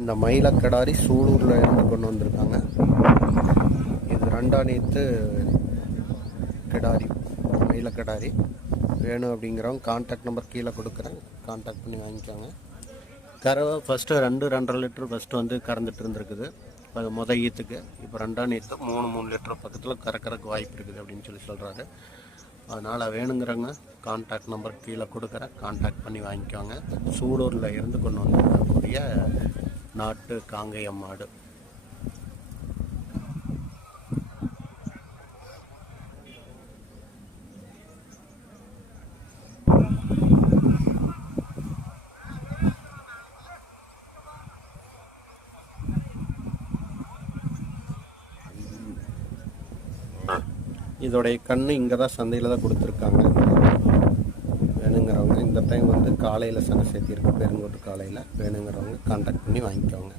இந்த மயிலக்கடாரி சூலூரில் இருந்து கொண்டு வந்திருக்காங்க. இது ரெண்டா நேத்து கிடாரி மயிலக்கடாரி. வேணும் அப்படிங்கிறவங்க கான்டாக்ட் நம்பர் கீழே கொடுக்குறேன். கான்டாக்ட் பண்ணி வாங்கிக்கோங்க. கறவை ஃபஸ்ட்டு ரெண்டு ரெண்டரை லிட்டர் ஃபஸ்ட்டு வந்து கறந்துட்டு இருந்திருக்குது. இப்போ முத ஈத்துக்கு. இப்போ ரெண்டாம் நீத்து மூணு மூணு லிட்டர் பக்கத்தில் கறக்கறக்கு வாய்ப்பு இருக்குது அப்படின்னு சொல்லி சொல்கிறாரு அதனால் வேணுங்கிறவங்க கான்டாக்ட் நம்பர் கீழே கொடுக்குறேன். கான்டாக்ட் பண்ணி வாங்கிக்கோங்க. சூலூரில் இருந்து கொண்டு வந்திருக்கக்கூடிய நாட்டு காங்கேயம் மாடு. இதோடைய கண்ணு இங்கே தான் சந்தையில் தான் கொடுத்துருக்காங்க. இந்த டைம் வந்து காலையில் சனசேத்தி இருக்குது பெருங்கோட்டு காலையில் வேணுங்கிறவங்க கான்டாக்ட் பண்ணி வாங்கிக்கோங்க.